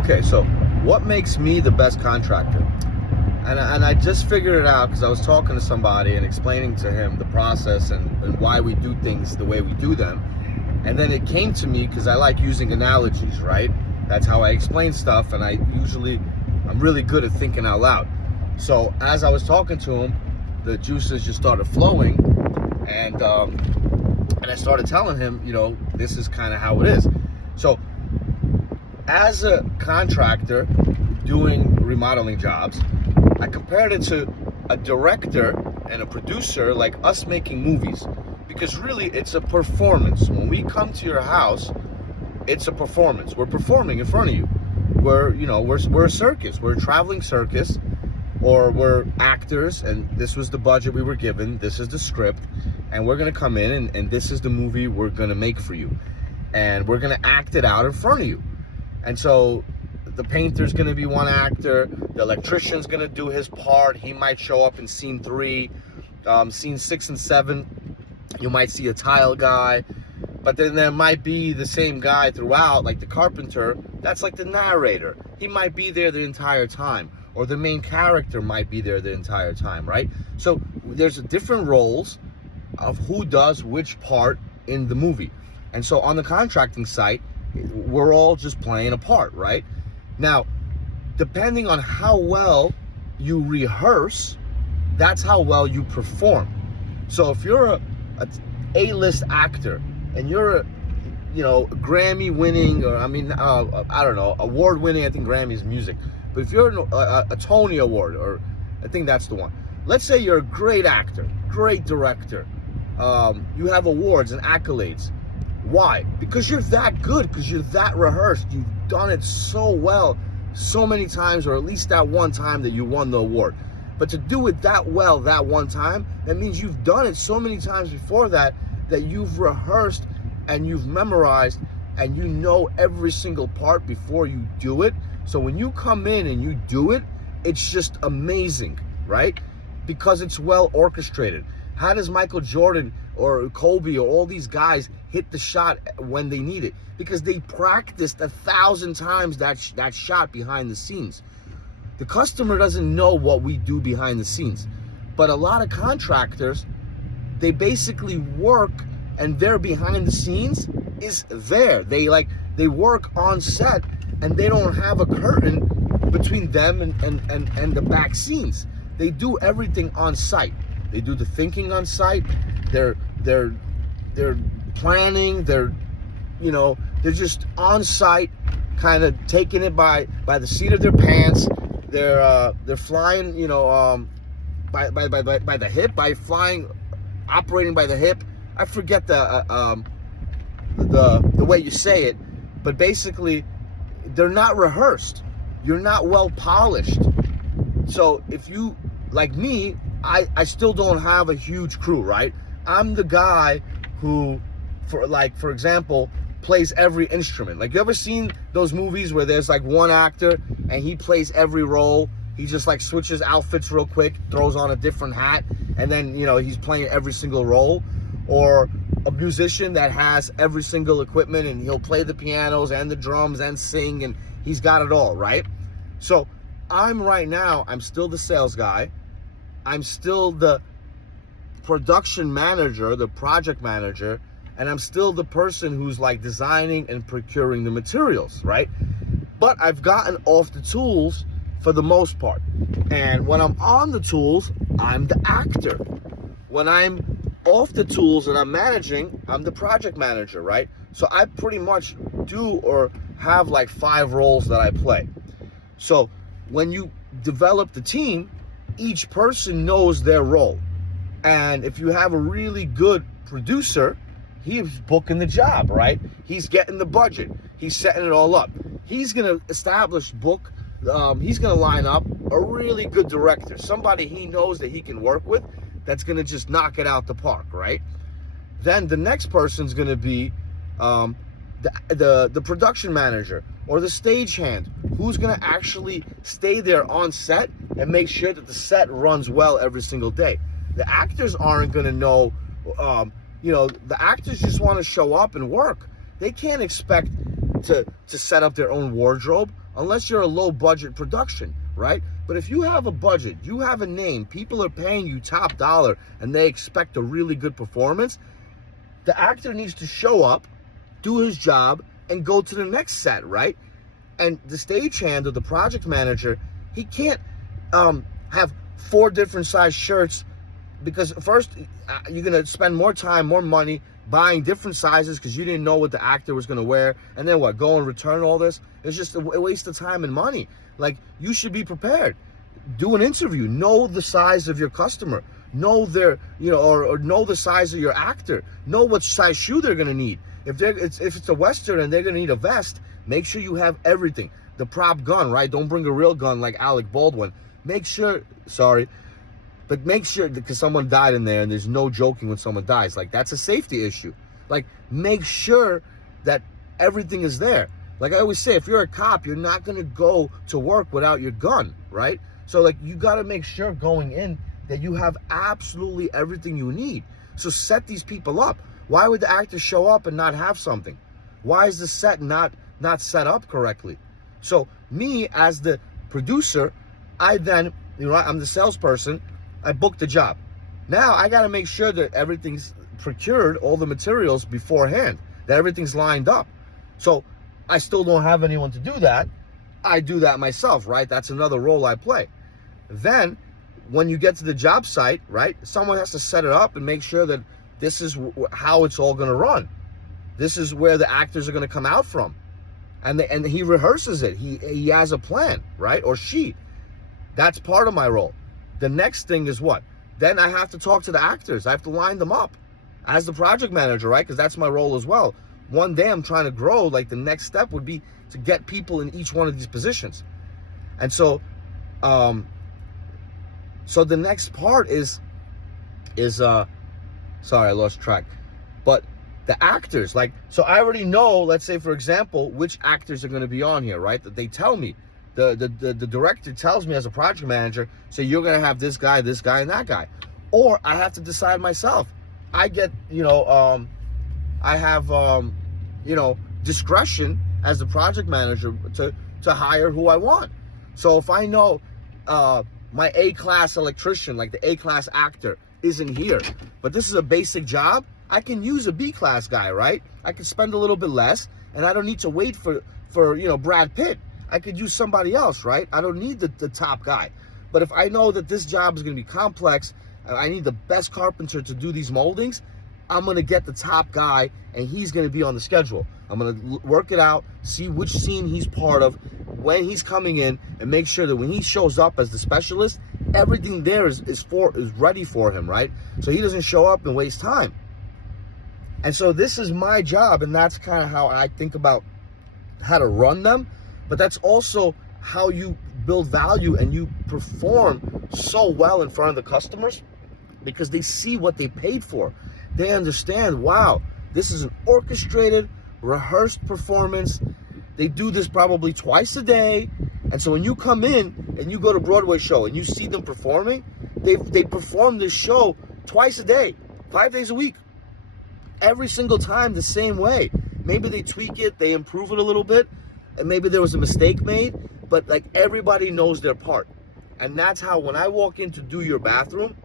Okay, so what makes me the best contractor? And I just figured it out because I was talking to somebody and explaining to him the process and why we do things the way we do them. And then it came to me because I like using analogies, right? That's how I explain stuff, and I'm really good at thinking out loud. So as I was talking to him, the juices just started flowing, and I started telling him, this is kind of how it is. So as a contractor doing remodeling jobs, I compared it to a director and a producer like us making movies, because really it's a performance. When we come to your house, it's a performance. We're performing in front of you. We're a circus. We're a traveling circus, or we're actors, and this was the budget we were given. This is the script, and we're gonna come in and this is the movie we're gonna make for you, and we're gonna act it out in front of you. And so the painter's gonna be one actor, the electrician's gonna do his part. He might show up in scene 3, scene 6 and 7. You might see a tile guy, but then there might be the same guy throughout, like the carpenter. That's like the narrator. He might be there the entire time, or the main character might be there the entire time, right? So there's different roles of who does which part in the movie. And so on the contracting site, we're all just playing a part, right? Now, depending on how well you rehearse, that's how well you perform. So if you're a A-list actor and you're a Grammy winning, or I don't know, award winning, I think Grammy is music, but if you're a Tony Award, or I think that's the one. Let's say you're a great actor, great director, you have awards and accolades. Why? Because you're that good, because you're that rehearsed. You've done it so well, so many times, or at least that one time that you won the award. But to do it that well that one time, that means you've done it so many times before that you've rehearsed and you've memorized, and you know every single part before you do it. So when you come in and you do it, it's just amazing, right? Because it's well orchestrated. How does Michael Jordan or Kobe or all these guys hit the shot when they need it? Because they practiced 1,000 times that shot behind the scenes. The customer doesn't know what we do behind the scenes. But a lot of contractors, they basically work, and their behind the scenes is there. They work on set, and they don't have a curtain between them and the back scenes. They do everything on site. They do the thinking on site. They're planning. They're just on site, kind of taking it by the seat of their pants. They're flying, by the hip, by flying, operating by the hip. I forget the way you say it, but basically, they're not rehearsed. You're not well polished. So if you, like me, I still don't have a huge crew, right? I'm the guy who, for example, plays every instrument. Like, you ever seen those movies where there's like one actor and he plays every role? He just like switches outfits real quick, throws on a different hat, and then, he's playing every single role. Or a musician that has every single equipment, and he'll play the pianos and the drums and sing, and he's got it all, right? So I'm still the sales guy. I'm still the production manager, the project manager, and I'm still the person who's like designing and procuring the materials, right? But I've gotten off the tools for the most part. And when I'm on the tools, I'm the actor. When I'm off the tools and I'm managing, I'm the project manager, right? So I pretty much do or have like 5 roles that I play. So when you develop the team, each person knows their role. And if you have a really good producer, he's booking the job, right? He's getting the budget. He's setting it all up. He's gonna he's gonna line up a really good director, somebody he knows that he can work with, that's gonna just knock it out the park, right? Then the next person's gonna be the production manager or the stagehand, who's gonna actually stay there on set and make sure that the set runs well every single day. The actors aren't gonna know, the actors just want to show up and work. They can't expect to set up their own wardrobe unless you're a low budget production, right? But if you have a budget, you have a name, people are paying you top dollar and they expect a really good performance, the actor needs to show up, do his job, and go to the next set, right? And the stagehand or the project manager, he can't have 4 different size shirts, because first you're gonna spend more time, more money buying different sizes because you didn't know what the actor was gonna wear, and then what, go and return all this? It's just a waste of time and money. Like, you should be prepared. Do an interview, know the size of your customer, know their, or know the size of your actor, know what size shoe they're gonna need. If it's a Western and they're gonna need a vest, make sure you have everything. The prop gun, right? Don't bring a real gun like Alec Baldwin. Make sure, but make sure, because someone died in there and there's no joking when someone dies. Like, that's a safety issue. Like, make sure that everything is there. Like I always say, if you're a cop, you're not gonna go to work without your gun, right? So like, you gotta make sure going in that you have absolutely everything you need. So set these people up. Why would the actor show up and not have something? Why is the set not set up correctly? So me as the producer, I then, I'm the salesperson, I booked the job. Now I gotta make sure that everything's procured, all the materials beforehand, that everything's lined up. So I still don't have anyone to do that. I do that myself, right? That's another role I play. Then when you get to the job site, right, someone has to set it up and make sure that this is how it's all gonna run. This is where the actors are gonna come out from. And he rehearses it. He has a plan, right? Or she. That's part of my role. The next thing is what? Then I have to talk to the actors. I have to line them up as the project manager, right? Because that's my role as well. One day I'm trying to grow, like the next step would be to get people in each one of these positions. And so so the next part is sorry, I lost track. But the actors, like, so I already know, let's say for example, which actors are going to be on here, right? That they tell me. The director tells me as a project manager, so you're going to have this guy, and that guy. Or I have to decide myself. I get, I have, discretion as the project manager to hire who I want. So if I know my A-class electrician, like the A-class actor, isn't here, but this is a basic job, I can use a B-class guy, right? I can spend a little bit less, and I don't need to wait for Brad Pitt. I could use somebody else, right? I don't need the top guy. But if I know that this job is going to be complex, and I need the best carpenter to do these moldings, I'm going to get the top guy, and he's going to be on the schedule. I'm going to work it out, see which scene he's part of, when he's coming in, and make sure that when he shows up as the specialist, everything there is ready for him, right? So he doesn't show up and waste time. And so this is my job, and that's kind of how I think about how to run them. But that's also how you build value and you perform so well in front of the customers, because they see what they paid for. They understand, wow, this is an orchestrated, rehearsed performance. They do this probably twice a day. And so when you come in and you go to Broadway show and you see them performing, they perform this show twice a day, 5 days a week, every single time the same way. Maybe they tweak it, they improve it a little bit, and maybe there was a mistake made, but like, everybody knows their part. And that's how, when I walk in to do your bathroom,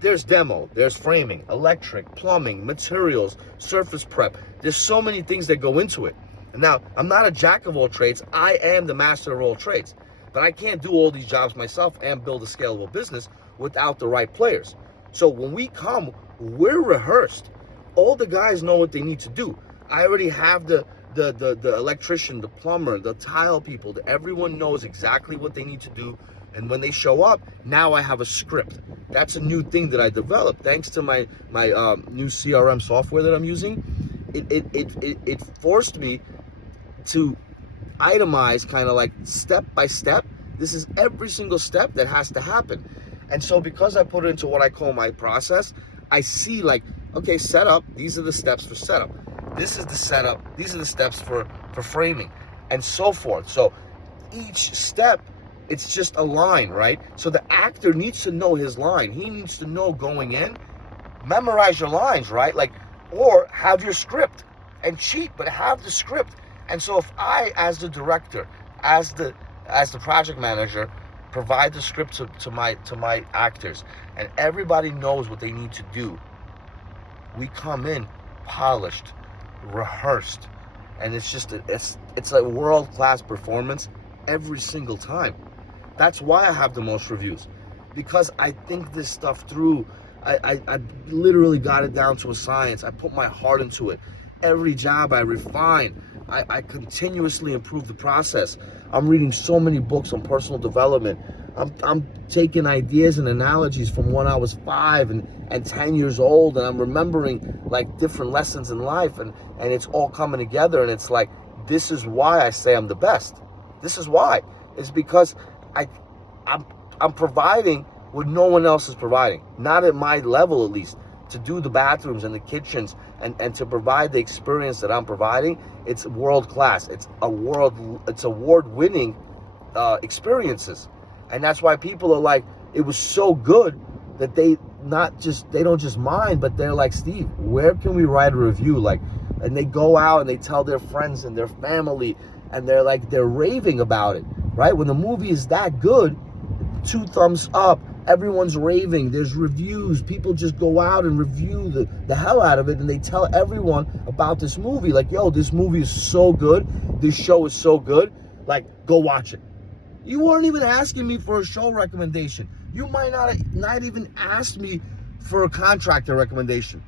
there's demo, there's framing, electric, plumbing, materials, surface prep. There's so many things that go into it. And now, I'm not a jack of all trades, I am the master of all trades. But I can't do all these jobs myself and build a scalable business without the right players. So when we come, we're rehearsed. All the guys know what they need to do. I already have the electrician, the plumber, the tile people, everyone knows exactly what they need to do. And when they show up, now I have a script. That's a new thing that I developed thanks to my new CRM software that I'm using. It forced me to itemize, kind of like step by step. This is every single step that has to happen. And so because I put it into what I call my process, I see, like, okay, setup, these are the steps for setup. This is the setup, these are the steps for framing, and so forth. So each step, it's just a line, right? So the actor needs to know his line. He needs to know going in, memorize your lines, right? Like, or have your script and cheat, but have the script. And so if I, as the director, as the project manager, provide the script to my actors, and everybody knows what they need to do, we come in polished, rehearsed, and it's just it's a world-class performance every single time. That's why I have the most reviews, because I think this stuff through. I literally got it down to a science. I put my heart into it. Every job I refine. I continuously improve the process. I'm reading so many books on personal development. I'm taking ideas and analogies from when I was 5 and 10 years old, and I'm remembering like different lessons in life, and it's all coming together, and it's like, this is why I say I'm the best. This is why. It's because I'm providing what no one else is providing, not at my level at least, to do the bathrooms and the kitchens and to provide the experience that I'm providing. It's world class. It's award-winning experiences, and that's why people are like, it was so good that they don't just mind, but they're like, Steve, where can we write a review? Like, and they go out and they tell their friends and their family, and they're raving about it, right? When the movie is that good, 2 thumbs up. Everyone's raving. There's reviews. People just go out and review the hell out of it, and they tell everyone about this movie. Like, yo, this movie is so good. This show is so good. Like, go watch it. You weren't even asking me for a show recommendation. You might not even ask me for a contractor recommendation,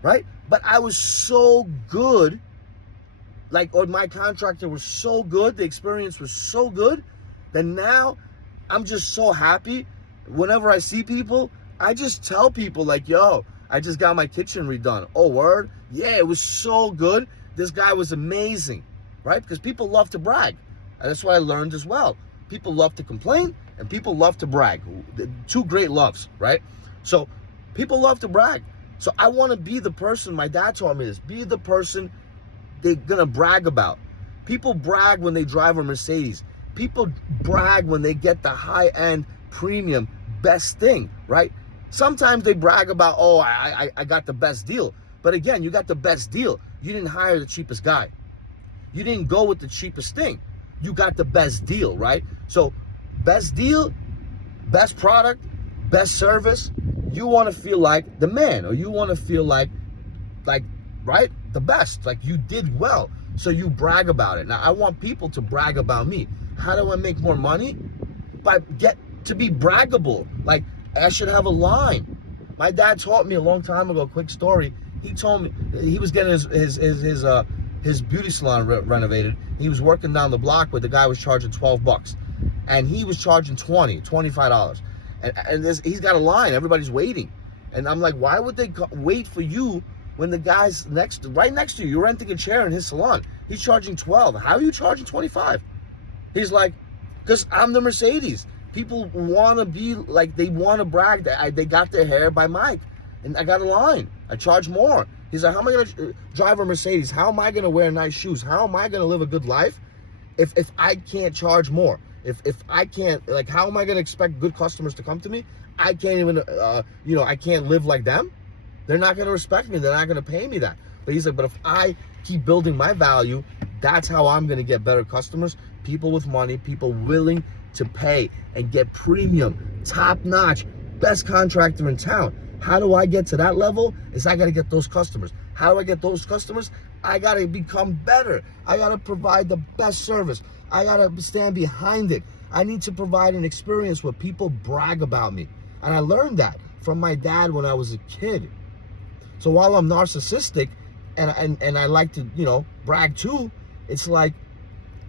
right? But I was so good, or my contractor was so good, the experience was so good, that now I'm just so happy. Whenever I see people, I just tell people like, yo, I just got my kitchen redone. Oh, word? Yeah, it was so good. This guy was amazing, right? Because people love to brag. And that's what I learned as well. People love to complain and people love to brag. 2 great loves, right? So people love to brag. So I want to be the person, my dad taught me this, be the person they're going to brag about. People brag when they drive a Mercedes. People brag when they get the high-end premium best thing, right? Sometimes they brag about, oh, I got the best deal. But again, you got the best deal. You didn't hire the cheapest guy. You didn't go with the cheapest thing. You got the best deal, right? So best deal, best product, best service. You want to feel like the man, or you want to feel like, right? The best, like you did well. So you brag about it. Now I want people to brag about me. How do I make more money? To be braggable. Like, I should have a line. My dad taught me a long time ago, quick story. He told me he was getting his beauty salon renovated. He was working down the block where the guy was charging $12, and he was charging $25. And he's got a line. Everybody's waiting, and I'm like, why would they wait for you when the guy's right next to you? You're renting a chair in his salon. He's charging $12. How are you charging $25? He's like, because I'm the Mercedes. People want to be like, they want to brag that they got their hair by Mike, and I got a line. I charge more. He's like, how am I going to drive a Mercedes? How am I going to wear nice shoes? How am I going to live a good life if I can't charge more? If I can't, like, how am I going to expect good customers to come to me? I can't even, I can't live like them. They're not going to respect me. They're not going to pay me that. But he's like, but if I keep building my value, that's how I'm going to get better customers, people with money, people willing to pay and get premium, top-notch, best contractor in town. How do I get to that level? Is I got to get those customers. How do I get those customers? I got to become better. I got to provide the best service. I got to stand behind it. I need to provide an experience where people brag about me. And I learned that from my dad when I was a kid. So while I'm narcissistic and I like to, brag too, it's like,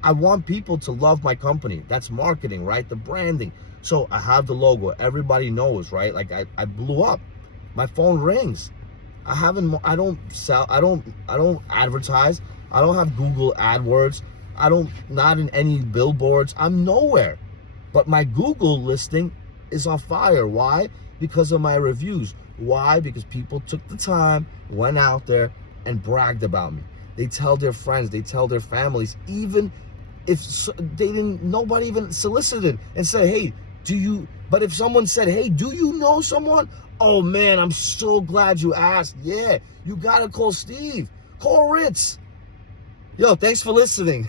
I want people to love my company. That's marketing, right? The branding. So I have the logo. Everybody knows, right? Like I blew up. My phone rings. I don't sell. I don't advertise. I don't have Google AdWords. Not in any billboards. I'm nowhere. But my Google listing is on fire. Why? Because of my reviews. Why? Because people took the time, went out there and bragged about me. They tell their friends, they tell their families, even if nobody even solicited and said, hey, but if someone said, hey, do you know someone? Oh man, I'm so glad you asked. Yeah, you gotta call Steve, call Ritz. Yo, thanks for listening.